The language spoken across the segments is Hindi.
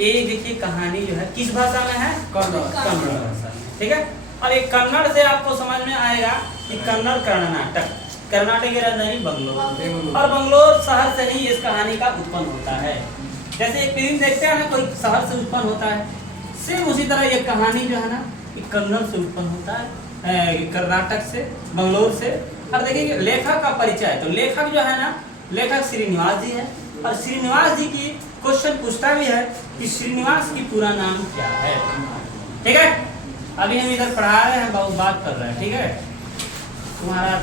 ये देखिए कहानी जो है किस भाषा में है, कन्नड़ भाषा में, ठीक है। और एक कन्नड़ से आपको समझ में आएगा कि कन्नड़ कर्नाटक, कर्नाटक की राजधानी बंगलोर, और बंगलोर शहर से ही इस कहानी का उत्पन्न होता है। जैसे एक फिल्म देखते हैं ना, कोई शहर से उत्पन्न होता है, सेम उसी तरह ये कहानी जो है ना कन्नड़ से उत्पन्न होता है, कर्नाटक से, बंगलोर से। और देखिए लेखक का परिचय, तो लेखक जो है ना, लेखक श्रीनिवास जी है, और श्रीनिवास जी की क्वेश्चन पूछता भी है कि श्रीनिवास की पूरा नाम क्या है, ठीक है। अभी हम इधर पढ़ा रहे हैं, बहुत बात कर रहे हैं, ठीक है। तुम्हारा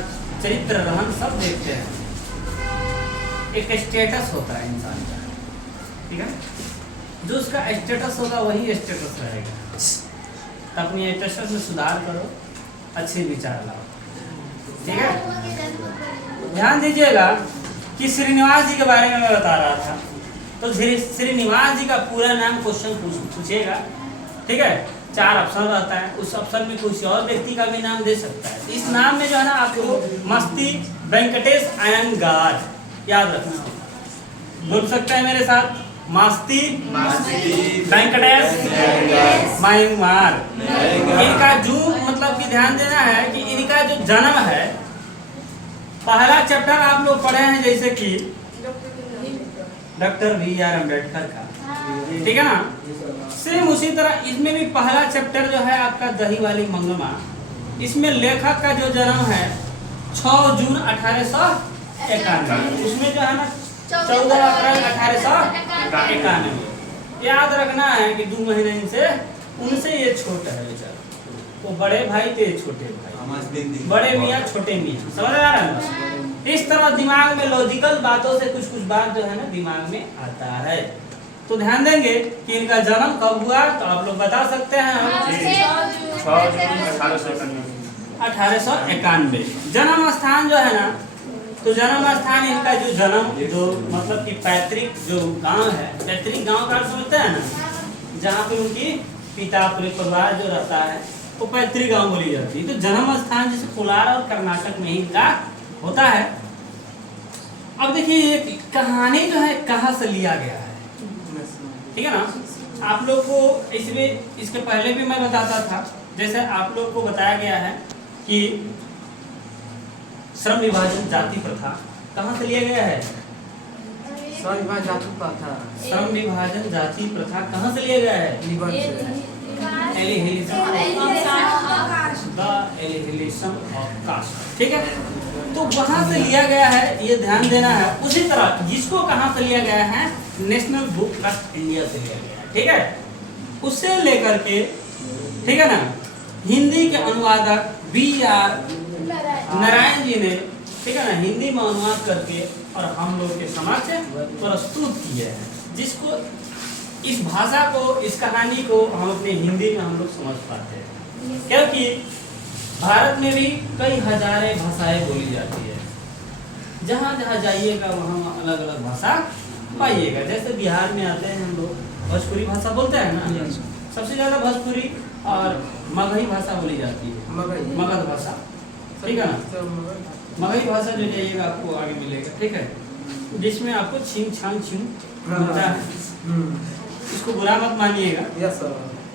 चरित्र रहन सब देखते हैं। एक स्टेटस होता है इंसान का, ठीक है, जो उसका स्टेटस होगा वही स्टेटस रहेगा। तो अपनी स्टेटस में सुधार करो, अच्छे विचार लाओ, ठीक है। ध्यान दीजिएगा कि श्रीनिवास जी के बारे में मैं बता रहा था, तो श्रीनिवास जी का पूरा नाम क्वेश्चन पूछेगा, ठीक है। 4 ऑप्शन रहता है, उस ऑप्शन में कुछ और व्यक्ति का भी नाम दे सकता है। इस नाम में जो है ना आपको मस्ती वेंकटेश अयंगार याद रखना, बोल सकते हैं मेरे साथ, मस्ती वेंकटेश अयंगार। इनका जो मतलब कि ध्यान देना है कि इनका जो जन्म है, पहला चैप्टर आप लोग पढ़े हैं जैसे कि डॉक्टर BR अम्बेडकर का, ठीक है ना। सेम उसी तरह इसमें भी पहला चैप्टर जो है आपका दही वाली मंगमा, इसमें लेखक का जो जन्म है 6 जून 1891, उसमें जो है ना 14 अप्रैल 1891। याद रखना है कि 2 महीने इनसे उनसे ये छोटा है बेचारा, वो बड़े भाई थे छोटे भाई, बड़े मियाँ छोटे मियाँ, समझ आ रहा है। इस तरह दिमाग में लॉजिकल बातों से कुछ बात जो है ना दिमाग में आता है। तो ध्यान देंगे कि इनका जन्म कब हुआ, तो आप लोग बता सकते हैं 6 जून 1891। जन्म स्थान जो है ना, तो जन्म स्थान इनका जो मतलब कि पैतृक जो गांव है, पैतृक गांव का समझते हैं ना, जहाँ पे उनकी पिता पूरे परिवार जो रहता है वो पैतृक गांव बोली जाती है। तो जन्म स्थान जैसे कोलार और कर्नाटक में ही इनका होता है। अब देखिए ये कहानी जो है कहाँ से लिया गया है, ठीक है ना। आप लोग को इसमें इसके पहले भी मैं बताता था, जैसे आप लोग को बताया गया है कि श्रम विभाजन जाति प्रथा कहाँ से लिया गया है, श्रम विभाजन जाति प्रथा, श्रम विभाजन जाति प्रथा कहाँ से लिया गया है, एलिहिलेशन ऑफ कास्ट, ठीक है। तो वहां से लिया गया है, ये ध्यान देना है। उसी तरह जिसको कहां से लिया गया है, नेशनल बुक ट्रस्ट इंडिया से लिया गया है, ठीक है। उससे लेकर के, ठीक है ना, हिंदी के अनुवादक BR नारायण जी ने, ठीक है ना, हिंदी में अनुवाद करके और हम लोग के समक्ष प्रस्तुत किए हैं, जिसको इस भाषा को, इस कहानी को हम अपने हिंदी में हम लोग समझ पाते हैं, क्योंकि भारत में भी कई हजारें भाषाएं बोली जाती है। जहाँ जहाँ जाइएगा वहाँ अलग अलग भाषा पाइएगा। जैसे बिहार में आते हैं हम लोग, भोजपुरी भाषा बोलते हैं ना, सबसे ज़्यादा भोजपुरी और मगही भाषा बोली जाती है, मगध भाषा, ठीक है ना। मगही भाषा जो जाइएगा आपको आगे मिलेगा, ठीक है, जिसमें आपको छिंग छांग छिंग मिलता है। इसको बुरा मत मानिएगा,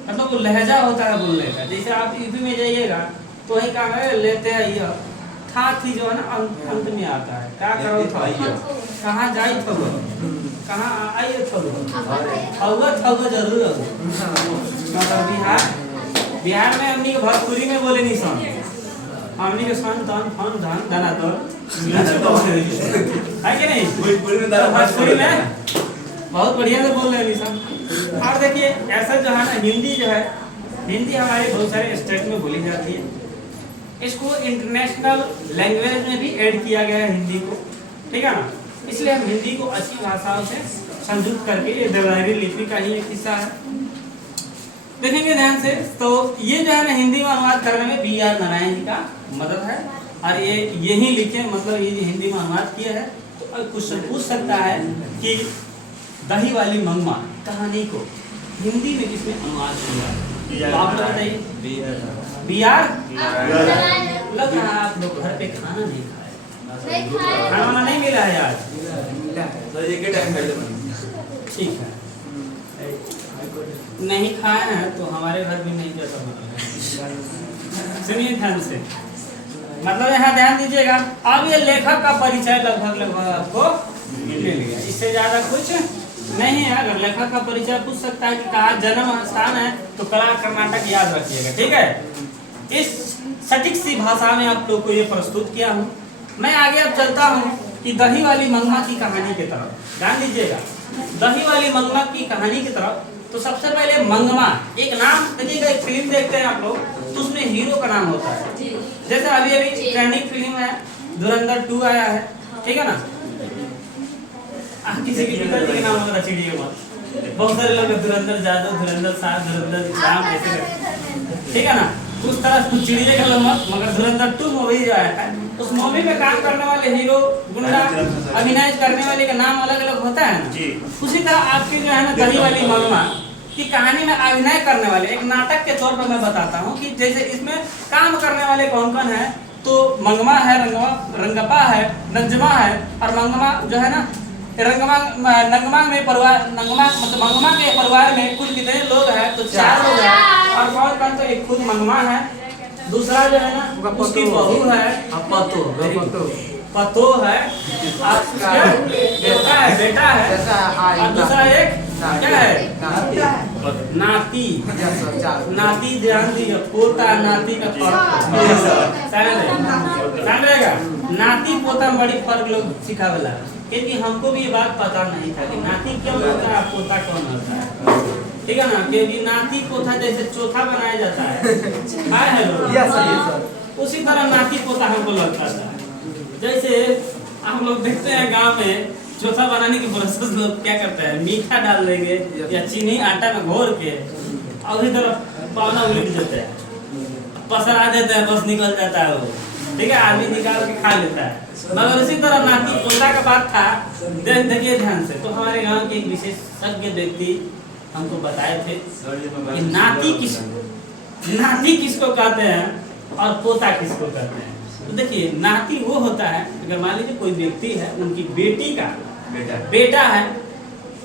मतलब वो लहजा होता है बोलने का। जैसे आप यूपी में जाइएगा तो वही कहा है लेते हैं, ये था थी जो है ना अंत में आता है, क्या करो कहाँ जाई थो, कहाँ आइए थो, थो जरूर हो। मतलब बिहार में हमनी के भोजपुरी में बोले नहीं सन, हमनी के सन तन फन धन धना तो है कि नहीं, भोजपुरी में बहुत बढ़िया से बोल रहे हैं सब। और देखिए ऐसा जो है ना, हिंदी जो है, हिंदी हमारे बहुत सारे स्टेट में बोली जाती है। इसको इंटरनेशनल लैंग्वेज में भी ऐड किया गया है हिंदी को, ठीक है ना। इसलिए हम हिंदी को अच्छी भाषाओं से संयुक्त करके, ये देवनागरी लिपि का ही एक हिस्सा है। देखेंगे ध्यान से, तो ये जो है ना हिंदी में अनुवाद करने में BR नारायण जी का मदद है, और ये यही लिखे, मतलब ये हिंदी में अनुवाद किया है। तो क्वेश्चन पूछ सकता है कि दही वाली मंगमा कहानी को हिंदी में किसने अनुवाद किया, तो आप लोग बताइए। BR लग रहा है आप लोग घर पे खाना नहीं खाए, खाना वाना नहीं मिला है आज, मिला है, एक टाइम ठीक है। नहीं खाए हैं तो हमारे घर भी नहीं जैसा बना है। सुनिए ध्यान से, मतलब यहाँ ध्यान दीजिएगा। अब ये लेखक का परिचय लगभग आपको मिल गया, इससे ज्यादा कुछ नहीं है। अगर लेखक का परिचय पूछ सकता है कि कहाँ जन्म स्थान है तो कला कर्नाटक याद रखिएगा, ठीक है। इस सटीक सी भाषा में आप लोग को ये प्रस्तुत किया हूँ। मैं आगे अब चलता हूँ कि दही वाली मंगमा की कहानी की तरफ। ध्यान दीजिएगा, दही वाली मंगमा की कहानी की तरफ। तो सबसे पहले मंगमा एक नाम देखिएगा, एक फिल्म देखते हैं आप लोग तो उसमें हीरो का नाम होता है। जैसे अभी अभी ट्रेंडिंग फिल्म है धुरंधर 2 आया है, ठीक है ना। किसी की पिताजी का नाम होगा चिड़िया मत, बहुत सारे लोग धुरंधर जादव, धुरंधर 7, धुरंधर राम ऐसे करते, ठीक है ना। उस तरह कुछ चिड़िया का मत, मगर धुरंधर 2 मूवी जो आया है उस मूवी में काम करने वाले हीरो गुंडा अभिनय करने वाले का नाम अलग अलग होता है ना। उसी तरह आपकी जो है ना दही वाली मंगमा की कहानी में अभिनय करने वाले एक नाटक के तौर पर मैं बताता हूँ कि जैसे इसमें काम करने वाले कौन कौन है। तो मंगमा है, रंगप्पा है, नंजमा है, और मंगमा जो है ना नंगमा में परिवार, मतलब मंगमा के परिवार में कुल कितने लोग हैं तो 4 लोग हैं। और कौन कौन तो एक खुद मंगमा है, दूसरा जो है ना उसकी बहू है, पतो है, बेटा है, और दूसरा एक क्या है नाती। नाती ध्यान दिए, पोता नाती का फर्क रहेगा। नाती पोता में बड़ी फर्क लोग सिखावेला, क्योंकि हमको भी ये बात पता नहीं था कि नाती क्यों होता है, पोता कौन होता है, ठीक है ना। क्योंकि नाती पोता जैसे चौथा बनाया जाता है उसी तरह नाती पोता हमको लगता था। जैसे हम लोग देखते हैं गांव में चौथा बनाने की प्रोसेस लोग क्या करते हैं, मीठा डाल देंगे या चीनी आटा में घोर के और उसी तरह पावना उलट देते हैं, पसरा देते हैं, बस निकल जाता है वो, ठीक है। आदमी निकाल के खा लेता है। मगर उसी तरह नाती पोता का बात था। देखिए ध्यान से, तो हमारे गांव के एक विशेषज्ञ व्यक्ति हमको बताए थे कि नाती किसको कहते हैं और पोता किसको कहते हैं। तो देखिए नाती वो होता है, अगर मान लीजिए कोई व्यक्ति है, उनकी बेटी का बेटा है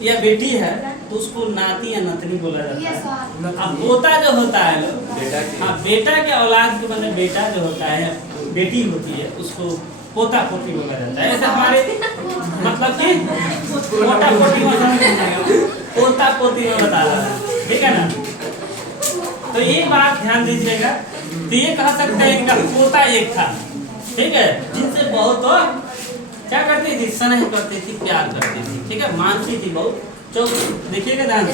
या बेटी है तो उसको नाती या नतनी बोला जाता है। अब पोता जो होता है हाँ, बेटा के औलाद के मतलब बेटा जो होता है, बेटी होती है, उसको पोता पोती बोला जाता है। ऐसे हमारे मतलब कि पोता पोती में पोता पोती में बता रहा है, ठीक है ना। तो ये बात ध्यान दीजिएगा। तो ये कह सकते हैं इनका पोता एक था, ठीक है, जिनसे बहुत क्या करती थी, स्नेह करती थी, प्यार करती थी, ठीक है, मानती थी बहुत। तो देखिएगा ध्यान से,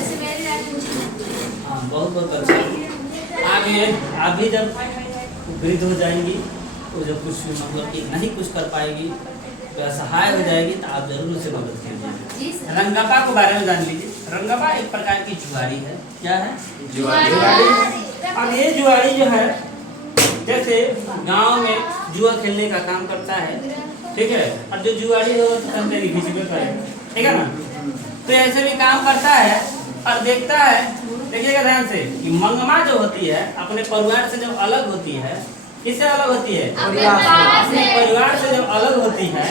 हाँ बहुत बहुत अच्छा। आगे अभी जब वृद्ध हो जाएंगी तो जब कुछ मतलब कि नहीं कुछ कर पाएगी तो असहाय हो जाएगी तो आप जरूर उसे मदद कीजिए। रंगप्पा के बारे में जान लीजिए। रंगप्पा एक प्रकार की जुआरी है। क्या है? जुआरी। अब ये जुआरी जो है जैसे गांव में जुआ खेलने का काम करता है, ठीक है। अब जो जुआरी हो ठीक है ना, तो ऐसे भी काम करता है और देखता है। देखिएगा ध्यान से कि मंगमा जो होती है अपने परिवार से जब अलग होती है, किससे अलग होती है? अपने परिवार से जब अलग होती है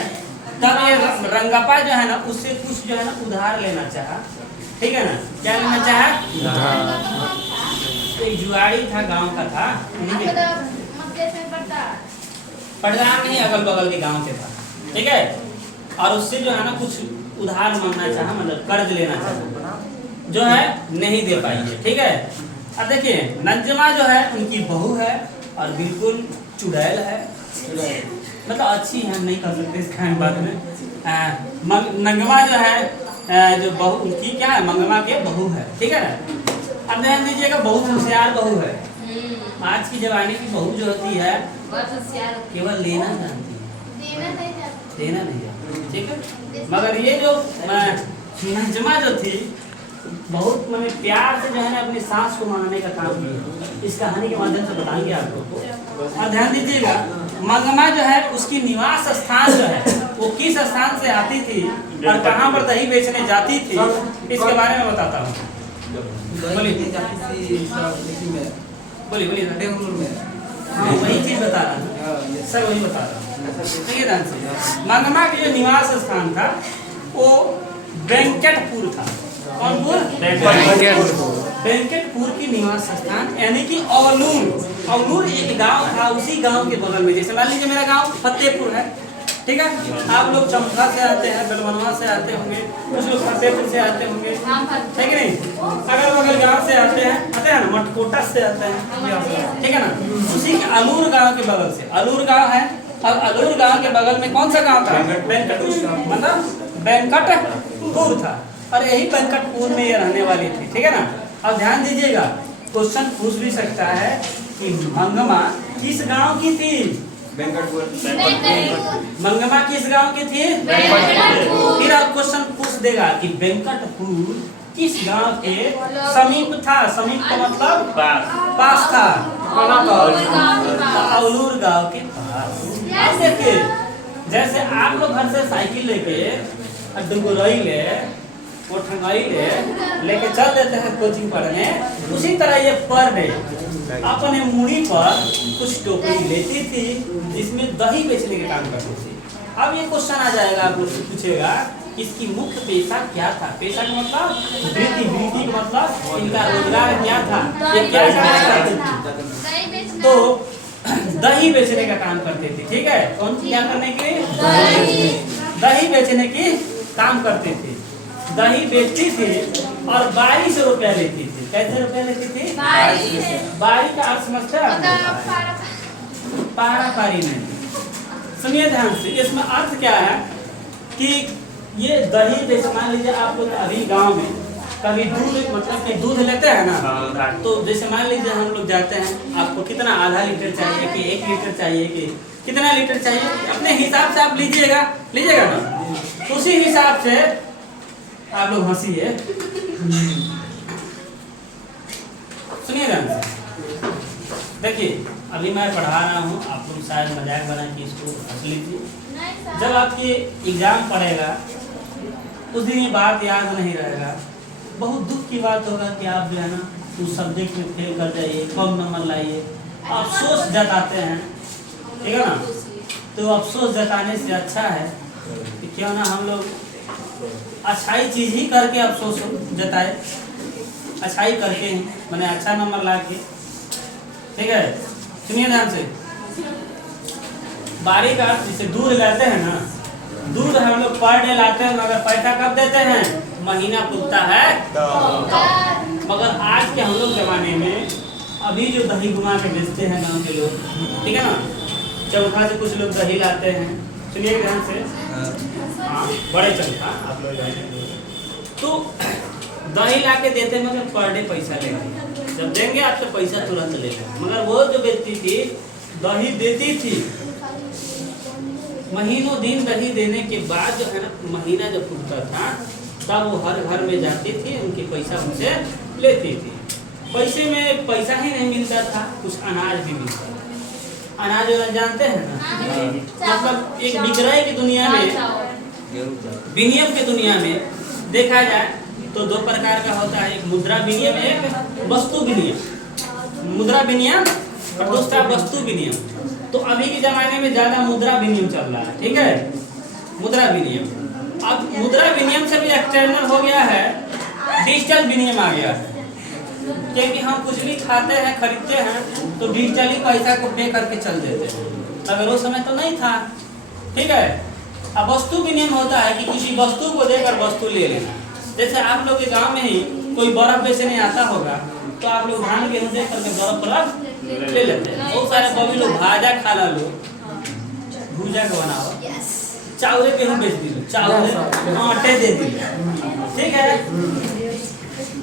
तब ये रंगप्पा जो है ना उससे कुछ जो है ना उधार लेना चाहा, ठीक है ना। क्या लेना चाहा? तो जुआरी था, गांव का था, पड़दार नहीं, अगल बगल के गांव से था, ठीक है। और उससे जो है ना कुछ उधार मांगना चाहा, मतलब कर्ज लेना चाहा, जो है नहीं दे पाई है, ठीक है। अब देखिए नंजमा जो है उनकी बहू है और बिल्कुल चुड़ैल है, मतलब अच्छी है, नहीं कर सकते इसका बात में। नंगमा जो है जो बहू उनकी क्या है, मंगमा के बहू है, ठीक है ना। अब ध्यान दीजिएगा, बहुत होशियार बहू है। आज की जमाने की बहू जो होती है केवल लेना जानती है, देना नहीं जानती, ठीक है। मगर ये जो नंजमा जो थी बहुत मैंने प्यार से जो है ना अपनी सास को मनाने का काम किया। इस कहानी के माध्यम से बताएंगे आप लोगों को। और ध्यान दीजिएगा, मंगमा जो है उसकी निवास स्थान जो है वो किस स्थान से आती थी और कहाँ पर दही बेचने जाती थी, इसके बारे में बताता हूँ। बोलिए वही चीज बता रहा हूँ सर, वही बता रहा हूँ। देखिए ध्यान से, मंगमा के जो निवास स्थान था वो वेंकटपुर था। कौन? वेंकटपुर की निवास स्थान यानी कि अवलूर। अवलूर एक गांव था, उसी गांव के बगल में, जैसे मान लीजिए मेरा गांव फतेहपुर है, ठीक है, आप लोग चंपा से आते हैं, बेलवनवा से आते होंगे, कुछ लोग फतेहपुर से आते होंगे, है कि नहीं, अगल बगल गांव से आते हैं ना, मटकोटा से आते हैं, ठीक है ना। उसी के अलूर गांव के बगल से, अलूर गांव है, और अलूर गांव के बगल में कौन सा गांव था? वेंकटपुर, मतलब वेंकटपुर था, और यही वेंकटपुर में ये रहने वाली थी, ठीक है ना। अब ध्यान दीजिएगा, क्वेश्चन पूछ भी सकता है कि मंगमा किस गांव की थी? मंगमा किस गांव की थी? फिर आप क्वेश्चन पूछ देगा कि वेंकटपुर किस गांव के समीप था? समीप का मतलब पास था, अवलूर गांव के पास। अब देखिए, जैसे आप लोग घर से साइकिल लेके डुगुरई ले लेके चल देते हैं कोचिंग पढ़ने, उसी तरह ये पर डे अपने मुड़ी पर कुछ टोकरी लेती थी जिसमें दही बेचने के काम करती थी। अब ये क्वेश्चन आ जाएगा, आप लोग से पूछेगा इसकी मुख्य पेशा क्या था? पेशा का मतलब वृत्ति, वृत्ति का मतलब इनका रोजगार क्या था, ये क्या करते थे? तो दही बेचने का काम करते थे, ठीक है। कौन क्या करने के? दही बेचने की काम करते थे। दही बेचती थी और 22 रुपया लेती थी। कैसे रुपया लेती थी? 22 का अर्थ समझते हैं? पारा पारी नहीं। सुनिए ध्यान से, इसमें अर्थ क्या है कि ये दही बेच, मान लीजिए आप लोग अभी गांव में कभी दूध, मतलब कि दूध लेते हैं ना, तो जैसे मान लीजिए हम लोग जाते हैं, आपको कितना आधा लीटर चाहिए कि 1 लीटर चाहिए कि कितना लीटर चाहिए, अपने हिसाब से आप लीजिएगा ना, उसी हिसाब से आप लोग हंसिए, सुनिए ध्यान से। देखिए अभी मैं पढ़ा रहा हूँ, आप लोग शायद मजाक बना के इसको हंस लीजिए। जब आपके एग्जाम पड़ेगा उस दिन ये बात याद नहीं रहेगा, बहुत दुख की बात होगा कि आप जो है ना उस सब्जेक्ट में फेल कर जाइए, कम नंबर लाइए, अफसोस जताते हैं, ठीक है ना। तो अफसोस जताने से अच्छा है कि क्यों ना हम लोग अच्छाई चीज ही करके अफसोस जताए, अच्छाई करके ही, मैंने अच्छा नंबर ला के, ठीक है। सुनिए ध्यान से, बारी का जैसे दूध लाते हैं ना, दूध हम लोग पर डे लाते हैं, मगर पैसा कब देते हैं? महीना पूछता है। मगर आज के हम लोग जमाने में अभी जो दही घुमा के बेचते हैं गांव के लोग, ठीक है ना, चौथा से कुछ लोग दही लाते हैं, सुनिए ध्यान से, हाँ बड़े चौथा आप लोग, तो दही ला के देते हैं, मगर पर डे पैसा लेंगे, जब देंगे आपसे पैसा तुरंत लेंगे। मगर वो जो बेचती थी दही देती थी, महीनों दिन दही देने के बाद जो है ना, महीना जब पूछता था तब वो हर घर में जाती थी, उनके पैसा उनसे लेती थी। पैसे में पैसा ही नहीं मिलता था, कुछ अनाज भी मिलता था। अनाज जानते हैं ना, मतलब एक विक्रय की दुनिया में, विनिमय की दुनिया में देखा जाए तो 2 प्रकार का होता है, एक मुद्रा विनिमय, एक वस्तु विनिमय। मुद्रा विनिमय और दूसरा वस्तु विनिमय। तो अभी के जमाने में ज्यादा मुद्रा विनिमय चल रहा है, ठीक है, मुद्रा विनिमय। अब मुद्रा विनिमय से भी एक्सटर्नल हो गया है, डिजिटल विनिमय आ गया है, क्योंकि हम कुछ भी खाते हैं, खरीदते हैं तो डिजिटली पैसा को पे करके चल देते हैं, अगर वो समय तो नहीं था, ठीक है। अब वस्तु विनिमय होता है कि किसी वस्तु को देकर वस्तु ले लेना। जैसे आप लोग के गांव में ही कोई बर्फ बेचने आता होगा, तो आप लोग धान गेहूं दे करके बर्फ ले लेते हैं। बहुत सारे कभी लोग भाजा खा ला लो, भूजा का बनाओ, चावल गेहूं बेच दी, चावल आटे दे दी, ठीक है।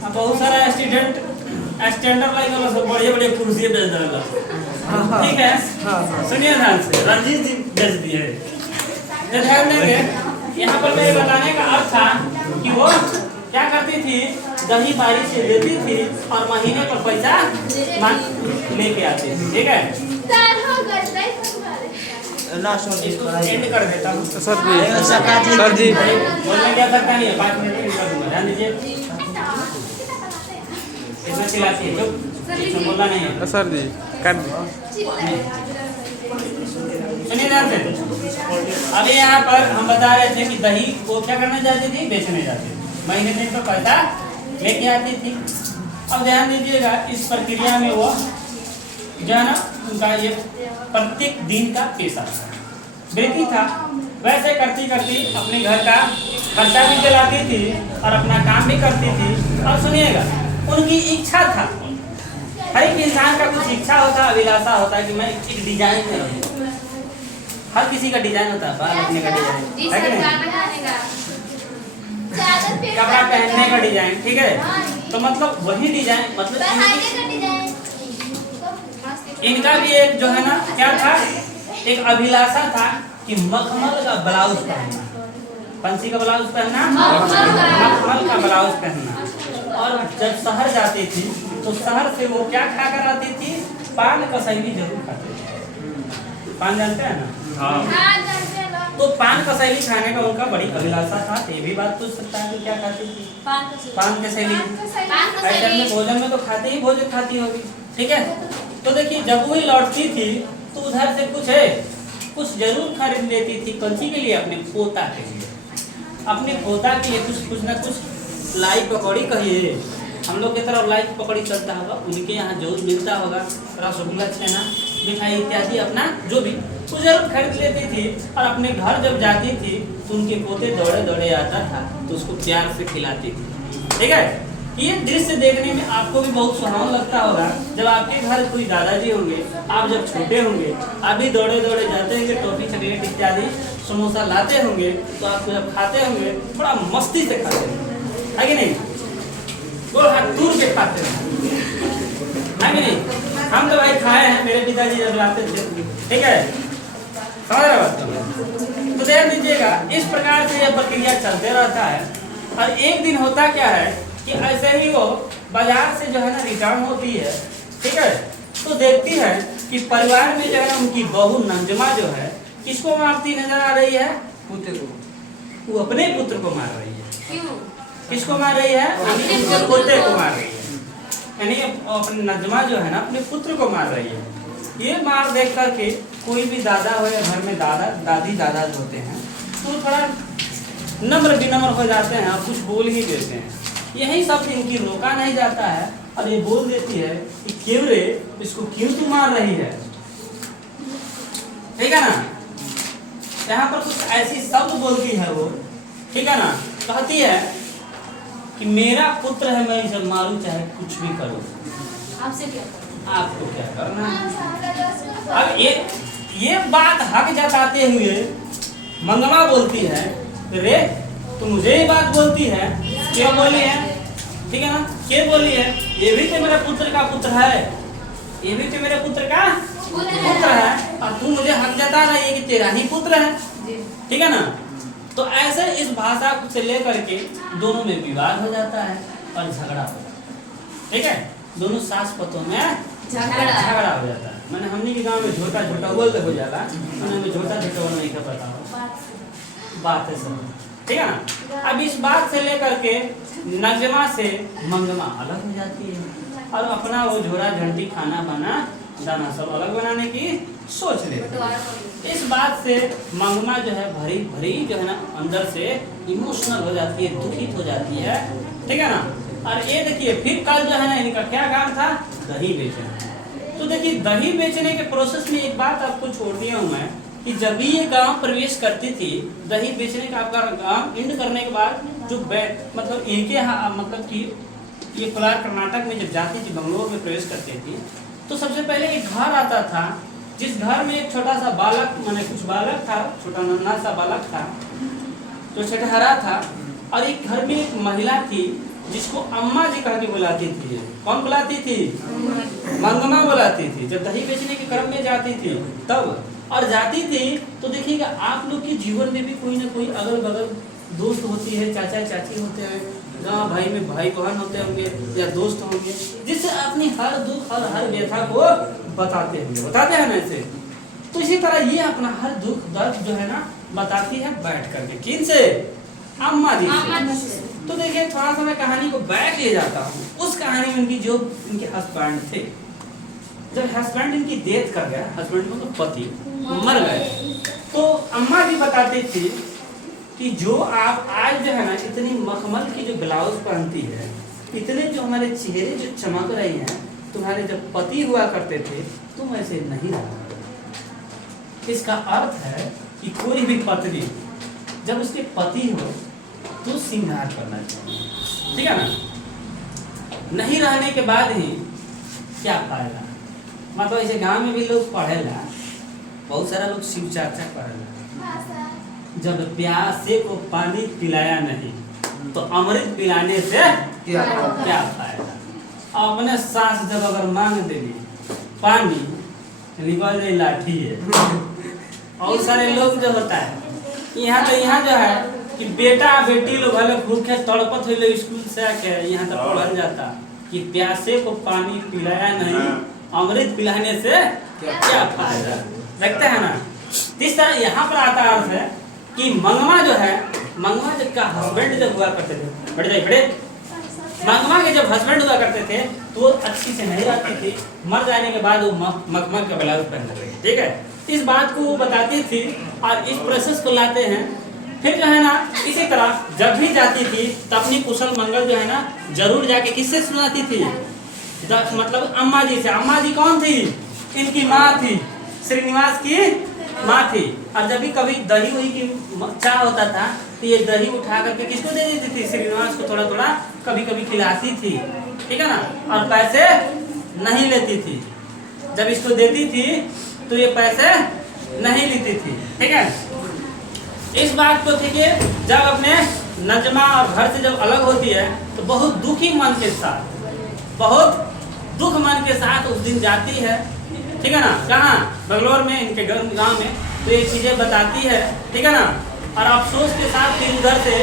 अब बहुत सारा स्टूडेंट स्टैंडर्ड लाइन वाला सब बड़े कुर्सी बेच देगा, ठीक है। सुनिए ध्यान से, रंजीत जी बेच दिए। ध्यान देंगे, यहाँ पर मेरे बताने का अर्थ था कि वो क्या करती थी, दही बारी से देती थी और महीने पर पैसा लेके आती थी, ठीक है। एंड कर देता हूँ सर जी बोलने क्या सकता नहीं है, 5 मिनट में कर दूंगा, ध्यान दीजिए। इसमें चिल्लाती है, चुप, बोलना नहीं है सर जी कर सुनिए ध्यान से। अभी यहाँ पर हम बता रहे थे कि दही को क्या करने जाती थी, बेचने जाती थी, महीने दिन तो पैसा लेके आती थी, अब ध्यान दीजिएगा, इस प्रक्रिया में वो जो है ना उनका ये प्रत्येक दिन का पेशा था, वृत्ति था। वैसे करती करती अपने घर का खर्चा भी चलाती थी और अपना काम भी करती थी। और सुनिएगा, उनकी इच्छा था, हर एक इंसान का कुछ इच्छा होता है, अभिलाषा होता है कि मैं एक डिजाइन में रहूं। हर किसी का डिजाइन होता है, बाल रखने का डिजाइन है कि नहीं, कपड़ा पहनने का डिजाइन, ठीक है। तो मतलब वही डिजाइन, मतलब इनका भी एक जो है ना क्या था, एक अभिलाषा था कि मखमल का ब्लाउज पहनना, पंछी का ब्लाउज पहनना, मखमल का ब्लाउज पहनना। और जब शहर जाती थी तो शहर से वो क्या खा कर आती थी, पान कसैली जरूर खाती थी। पान जानते हैं ना? हाँ। तो पान कसैली खाने का उनका बड़ी अभिलाषा था। ये भी बात पूछ सकता है कि क्या खाती थी, पान कसैली। ऐसे अपने भोजन में तो खाते ही भोजन खाती होगी, ठीक है। तो देखिए, जब वो लौटती थी तो उधर से कुछ जरूर खरीद लेती थी। पंछी के लिए, अपने पोता के लिए, अपने पोता के लिए कुछ ना कुछ लाई पकौड़ी कहिए, हम लोग की तरफ लाई पकौड़ी चलता होगा, उनके यहाँ जो मिलता होगा, रसगुल्ला, छेना, मिठाई इत्यादि, अपना जो भी वो जरूर खरीद लेती थी। और अपने घर जब जाती थी तो उनके पोते दौड़े दौड़े आता था तो उसको प्यार से खिलाती थी, ठीक है। ये दृश्य देखने में आपको भी बहुत सुहावना लगता होगा। जब आपके घर कोई दादाजी होंगे, आप जब छोटे होंगे, आप भी दौड़े दौड़े जाते होंगे, टॉफी चॉकलेट इत्यादि समोसा लाते होंगे, तो आप जब खाते होंगे बड़ा मस्ती से खाते होंगे, है कि नहीं, वो हाथ दूर के खाते हैं, है कि नहीं। हम तो भाई खाए हैं, मेरे पिताजी जब लाते थे, ठीक है, समझ रहे बात तो ध्यान दीजिएगा। इस प्रकार से यह प्रक्रिया चलते रहता है। और एक दिन होता क्या है कि ऐसे ही वो बाजार से जो है ना रिटर्न होती है, ठीक है, तो देखती है कि परिवार में जो है ना उनकी बहू नंजमा जो है किसको मारती नजर आ रही है, पुत्र को। वो अपने पुत्र को मार रही है। क्यों? किसको मार रही है? अपने पोते को मार रही है, यानी अपनी नंजमा जो है ना अपने पुत्र को मार रही है। ये मार देख करके कोई भी दादा हो या घर में दादा दादी दादा होते हैं तो थोड़ा नम्र विनम्र हो जाते हैं और कुछ बोल ही देते हैं। यही सब इनकी रोका नहीं जाता है और ये बोल देती है कि क्यों रे, इसको क्यों तू मार रही है, ठीक है ना। यहाँ पर कुछ ऐसी शब्द बोलती है वो, ठीक है ना। कहती है कि मेरा पुत्र है, मैं इसे मारूं चाहे कुछ भी करूं, आपसे क्या करना, आपको क्या करना है। अब ये बात हक जताते हुए मंगमा बोलती है, रे तो मुझे ही बात बोलती है, क्यों बोली है, ठीक है ना, क्यों बोली है, ये भी तो मेरे पुत्र का पुत्र है, ये भी तो मेरे पुत्र का पुत्र है, और तू मुझे हक जता रही है कि तेरा ही पुत्र है, ठीक है ना। तो ऐसे इस भाषा से लेकर के दोनों में विवाद हो जाता है और झगड़ा हो जाता है, ठीक है। दोनों सास पतों में झगड़ा हो जाता है। मैंने हमने के गांव में झोटा झोटा बोल हो जाता, मैंने झोटा झोटा नहीं कर पता बात है सब, ठीक है ना। अब इस बात से लेकर के नगमा से मंगमा अलग हो जाती है और अपना वो झोरा झंटी खाना बना दाना सब अलग बनाने की सोच लेते हैं। इस बात से मंगमा जो है भरी भरी जो है ना अंदर से इमोशनल हो जाती है, दुखित हो जाती है, ठीक है ना। और ये देखिए फिर कल जो है ना इनका क्या काम था, दही बेचना। तो देखिए दही बेचने के प्रोसेस में एक बात आपको छोड़ दिया हूँ मैं कि जब भी ये गांव प्रवेश करती थी, दही बेचने का आपका गांव इंड करने के बाद जो मतलब इनके यहाँ मतलब कि ये कोलार कर्नाटक में जब जाती थी, बंगलोर में प्रवेश करती थी, तो सबसे पहले एक घर आता था जिस घर में एक छोटा सा बालक, माने कुछ बालक था, छोटा नन्हा सा बालक था जो छठहरा था, और एक घर में एक महिला थी जिसको अम्मा जी कह के बुलाती थी। कौन बुलाती थी? मंगमा बुलाती थी। जब दही बेचने के क्रम में जाती थी तब, और जाती थी तो देखिएगा आप लोग के जीवन में भी कोई ना कोई अगल बगल दोस्त होती है, चाचा चाची होते हैं, गाँव भाई में भाई बहन होते होंगे या दोस्त होंगे, जिससे अपनी हर दुख और हर व्यथा को बताते हैं ना ऐसे। तो इसी तरह ये अपना हर दुख दर्द जो है ना बताती है बैठ करके। किन से? अम्मा जी से। तो देखिए थोड़ा सा मैं कहानी को बैक ले जाता हूँ। उस कहानी में इनकी जो इनके हस्बैंड थे, जब हस्बैंड इनकी डेथ कर गया, हस्बैंड मतलब पति मर गए, तो अम्मा जी बताती थी कि जो आप आज जो है ना इतनी मखमल की जो ब्लाउज पहनती है, इतने जो हमारे चेहरे जो चमक रहे हैं, तुम्हारे जब पति हुआ करते थे तुम ऐसे नहीं रहा। इसका अर्थ है कि कोई भी पत्नी जब उसके पति हो तो श्रृंगार करना चाहिए, ठीक है ना। नहीं रहने के बाद ही क्या फायदा। मतलब ऐसे गांव में भी लोग पढ़ेला, बहुत सारा लोग शिव चर्चा करेला, जब प्यासे को पानी पिलाया नहीं तो अमृत पिलाने से क्या फायदा। अपने सास जब अगर मांग देगी पानी निकल जाए लाठी है। और सारे लोग जो होता है यहाँ तो यहाँ जो है कि बेटा बेटी लोग अलग भूखे तड़पत हुए लोग स्कूल से आके यहाँ तक पढ़ल जाता कि प्यासे को पानी पिलाया नहीं अमृत पिलाने से क्या फायदा। लगता है ना। इस तरह यहाँ पर आता अर्थ है कि मंगमा जो है, मंगमा जब का हस्बैंड जब हुआ करते थे, बैठ जाइए खड़े, मंगमा के जब हस्बैंड हुआ करते थे तो वो अच्छी से नहीं रहती थी, मर जाने के बाद वो मखमल का ब्लाउज पहनते थे, ठीक है। इस बात को वो बताती थी और इस प्रोसेस को लाते हैं। फिर जो है ना इसी तरह जब भी जाती थी तो अपनी कुशल मंगल जो है ना जरूर जाके किससे सुनाती थी, मतलब अम्मा जी से। अम्मा जी कौन थी? इनकी माँ थी, श्रीनिवास की माँ थी। और जब भी कभी दही वही की चाह होता था तो ये दही उठा करके किसको दे देती थी? श्रीनिवास को थोड़ा थोड़ा कभी कभी खिलाती थी, ठीक है ना। और पैसे नहीं लेती थी, जब इसको देती थी तो ये पैसे नहीं लेती थी, ठीक है। इस बात को थी कि जब अपने नजमा और घर से जब अलग होती है तो बहुत दुखी मन के साथ, बहुत दुख मन के साथ उस दिन जाती है, ठीक है ना। कहाँ? बंगलोर में, इनके गांव में। तो ये चीजें बताती है, ठीक है ना। और अफसोस के साथ फिर उधर से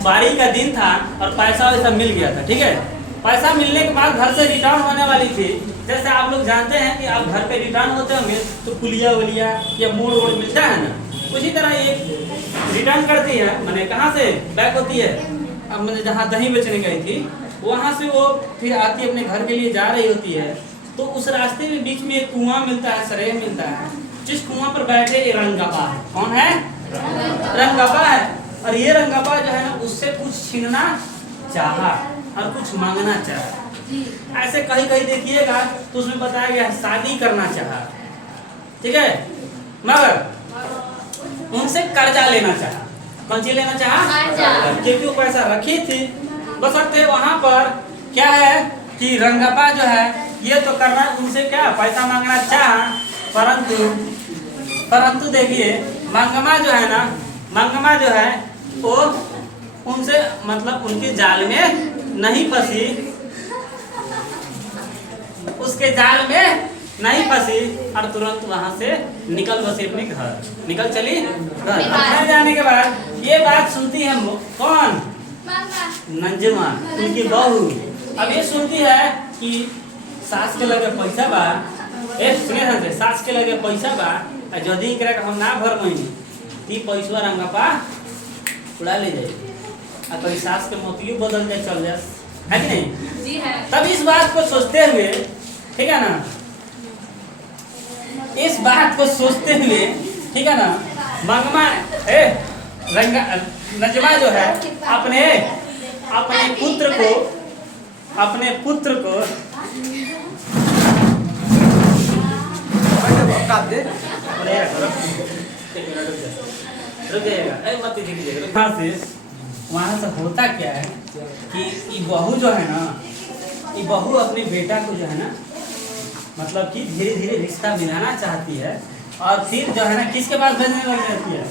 बारी का दिन था और पैसा वैसा मिल गया था, ठीक है। पैसा मिलने के बाद घर से रिटर्न होने वाली थी। जैसे आप लोग जानते हैं कि आप घर पे रिटर्न होते होंगे तो पुलिया वलिया या मोड़ वोड़ मिलता है ना, उसी तरह ये रिटर्न करती है। मैंने कहाँ से बैक होती है, अब मैंने जहाँ दही बेचने गई थी वहाँ से वो फिर आती अपने घर के लिए जा रही होती है। तो उस रास्ते में बीच में एक कुआं मिलता है, सरेह मिलता है, जिस कुआं पर बैठे ये रंगप्पा है। कौन है? रंगप्पा है। और ये रंगप्पा जो है ना उससे कुछ छीनना चाहा और कुछ मांगना चाहा। ऐसे कहीं कहीं देखिएगा तो उसमें बताया गया शादी करना चाहा, ठीक है, मगर उनसे कर्जा लेना चाहा। कौन चीज लेना चाहा? क्योंकि वो पैसा रखी थी। बशर्ते वहां पर क्या है कि रंगप्पा जो है ये तो करना उनसे क्या पैसा मांगना चाहा, परंतु देखिए मंगमा जो है ना, मंगमा जो है वो उनसे मतलब उनके जाल में नहीं फंसी, उसके जाल में नहीं फंसी और तुरंत वहां से निकल बसी अपने घर, निकल चली घर। घर जाने के बाद ये बात सुनती है कौन? नंजमा, उनकी बहू। अब ये सुनती है कि सास के लगे पैसा बा, सुने सास के लगे पैसा बा, यदि हम ना भर महीने ती पैसा रंगप्पा उड़ा ले जाए और कोई सास के मोतियों बदल जाए, चल जाए, है कि नहीं? जी है। तब इस बात को सोचते हुए, ठीक है ना, इस बात को सोचते हुए, ठीक है ना, मंगमा नजमा जो है अपने पुत्र को वहाँ से होता क्या है कि ये बहू जो है ना, ये बहू अपने बेटा को जो है ना मतलब कि धीरे धीरे रिश्ता मिलाना चाहती है और फिर जो है ना किसके पास भेजने लग जाती है?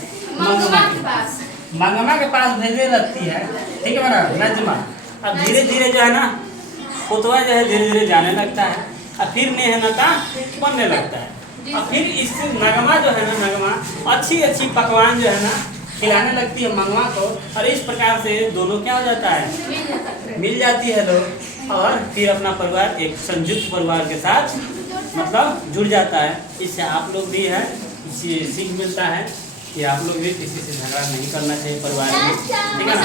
मंगमा के पास भेजने लगती है, ठीक है ना, नजमा। अब धीरे धीरे जो है ना पुतवा जो है धीरे धीरे जाने लगता है और फिर नेहनता बनने लगता है। और फिर इस नगमा जो है ना, नगमा अच्छी अच्छी पकवान जो है ना खिलाने लगती है मंगमा को। और इस प्रकार से दोनों क्या हो जाता है? मिल जाती है लोग और फिर अपना परिवार एक संयुक्त परिवार के साथ मतलब जुड़ जाता है। इससे आप लोग भी है, इससे सीख मिलता है कि आप लोग भी किसी से झगड़ा नहीं करना चाहिए परिवार में, ठीक है ना।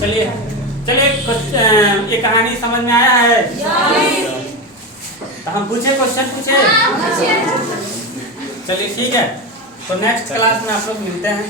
चलिए ये कहानी समझ में आया है? तो हम पूछे, क्वेश्चन पूछे? चलिए ठीक है, तो नेक्स्ट क्लास में आप लोग मिलते हैं।